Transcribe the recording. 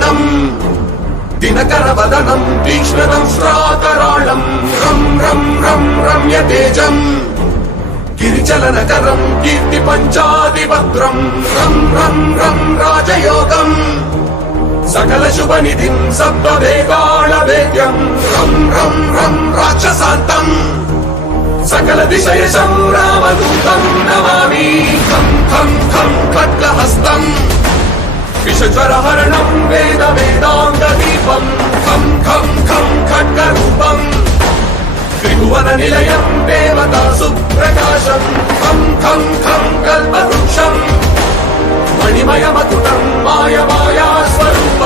వర్ణం దినకరవదనం తీక్ష్ణం శ్రాకరాళం రం రం రం రమ్య తేజం గిరిచలనకరం కీర్తి పంచాదిభద్రం రం రం రం రాజయోగం సకల శుభనిధిం సప్తవేగాళ వేద్యం రం రం రం రాక్షసాంతం సకల దిశయశం రామదూతం నమామి ఖం ఖం ఖం ఖడ్గహస్తం విషజ్వరహరణం వేద వేదాంగ దీపం ఖం ఖం ఖం ఖడ్గరూపం త్రిభువన నిలయం దేవతా సుప్రకాశం ఖం ఖం ఖం కల్పవృక్షం మణిమయమతుటం మాయ మాయా స్వరూపం